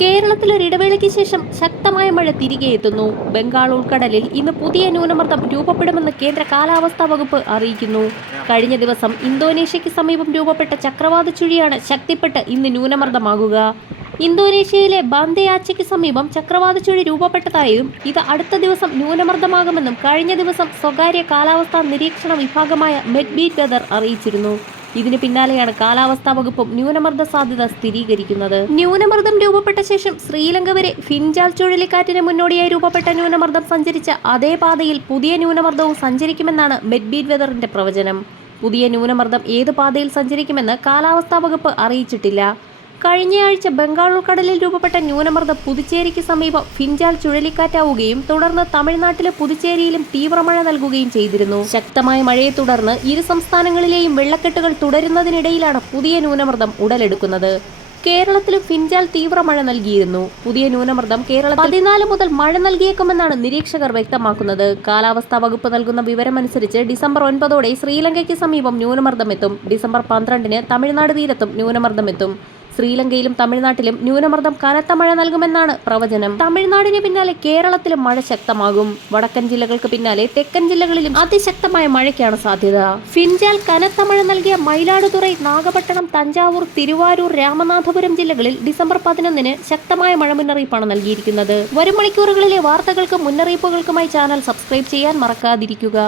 കേരളത്തിൽ ഒരു ഇടവേളയ്ക്ക് ശേഷം ശക്തമായ മഴ തിരികെ എത്തുന്നു. ബംഗാൾ ഉൾക്കടലിൽ ഇന്ന് പുതിയ ന്യൂനമർദ്ദം രൂപപ്പെടുമെന്ന് കേന്ദ്ര കാലാവസ്ഥാ വകുപ്പ് അറിയിക്കുന്നു. കഴിഞ്ഞ ദിവസം ഇന്തോനേഷ്യയ്ക്ക് സമീപം രൂപപ്പെട്ട ചക്രവാത ചുഴിയാണ് ശക്തിപ്പെട്ട് ഇന്ന് ന്യൂനമർദ്ദമാകുക. ഇന്തോനേഷ്യയിലെ ബാന്തയാച്ചയ്ക്ക് സമീപം ചക്രവാത ചുഴി രൂപപ്പെട്ടതായും ഇത് അടുത്ത ദിവസം ന്യൂനമർദ്ദമാകുമെന്നും കഴിഞ്ഞ ദിവസം സ്വകാര്യ കാലാവസ്ഥാ നിരീക്ഷണ വിഭാഗമായ മെഡ്ബീറ്റ് വെതർ അറിയിച്ചിരുന്നു. ഇതിന് പിന്നാലെയാണ് കാലാവസ്ഥാ വകുപ്പും ന്യൂനമർദ്ദ സാധ്യത സ്ഥിരീകരിക്കുന്നത്. ന്യൂനമർദ്ദം രൂപപ്പെട്ട ശേഷം ശ്രീലങ്ക വരെ ഫിൻജാൽ ചുഴലിക്കാറ്റിന് മുന്നോടിയായി രൂപപ്പെട്ട ന്യൂനമർദ്ദം സഞ്ചരിച്ച അതേ പാതയിൽ പുതിയ ന്യൂനമർദ്ദവും സഞ്ചരിക്കുമെന്നാണ് മെഡ്ബീഡ് വെതറിന്റെ പ്രവചനം. പുതിയ ന്യൂനമർദ്ദം ഏത് പാതയിൽ സഞ്ചരിക്കുമെന്ന് കാലാവസ്ഥാ വകുപ്പ് അറിയിച്ചിട്ടില്ല. കഴിഞ്ഞയാഴ്ച ബംഗാൾ ഉൾക്കടലിൽ രൂപപ്പെട്ട ന്യൂനമർദ്ദം പുതുച്ചേരിക്ക് സമീപം ഫിഞ്ചാൽ ചുഴലിക്കാറ്റാവുകയും തുടർന്ന് തമിഴ്നാട്ടിലെ പുതുച്ചേരിയിലും തീവ്രമഴ നൽകുകയും ചെയ്തിരുന്നു. ശക്തമായ മഴയെ തുടർന്ന് ഇരു സംസ്ഥാനങ്ങളിലെയും വെള്ളക്കെട്ടുകൾ തുടരുന്നതിനിടയിലാണ് പുതിയ ന്യൂനമർദ്ദം ഉടലെടുക്കുന്നത്. കേരളത്തിൽ ഫിൻജാൽ തീവ്രമഴ നൽകിയിരുന്നു. പുതിയ ന്യൂനമർദ്ദം കേരളത്തിൽ പതിനാല് മുതൽ മഴ നൽകിയേക്കുമെന്നാണ് നിരീക്ഷകർ വ്യക്തമാക്കുന്നത്. കാലാവസ്ഥാ വകുപ്പ് നൽകുന്ന വിവരമനുസരിച്ച് ഡിസംബർ ഒൻപതോടെ ശ്രീലങ്കയ്ക്ക് സമീപം ന്യൂനമർദ്ദം എത്തും. ഡിസംബർ പന്ത്രണ്ടിന് തമിഴ്നാട് തീരത്തും ന്യൂനമർദ്ദം എത്തും. ശ്രീലങ്കയിലും തമിഴ്നാട്ടിലും ന്യൂനമർദ്ദം കനത്ത മഴ നൽകുമെന്നാണ് പ്രവചനം. തമിഴ്നാടിന് പിന്നാലെ കേരളത്തിലും മഴ ശക്തമാകും. വടക്കൻ ജില്ലകൾക്ക് പിന്നാലെ തെക്കൻ ജില്ലകളിലും അതിശക്തമായ മഴയ്ക്കാണ് സാധ്യത. ഫിൻജാൽ കനത്ത മഴ നൽകിയ മയിലാടുതുറൈ നാഗപട്ടണം തഞ്ചാവൂർ തിരുവാരൂർ രാമനാഥപുരം ജില്ലകളിൽ ഡിസംബർ പതിനൊന്നിന് ശക്തമായ മഴ മുന്നറിയിപ്പാണ് നൽകിയിരിക്കുന്നത്. വരും മണിക്കൂറുകളിലെ വാർത്തകൾക്കും മുന്നറിയിപ്പുകൾക്കുമായി ചാനൽ സബ്സ്ക്രൈബ് ചെയ്യാൻ മറക്കാതിരിക്കുക.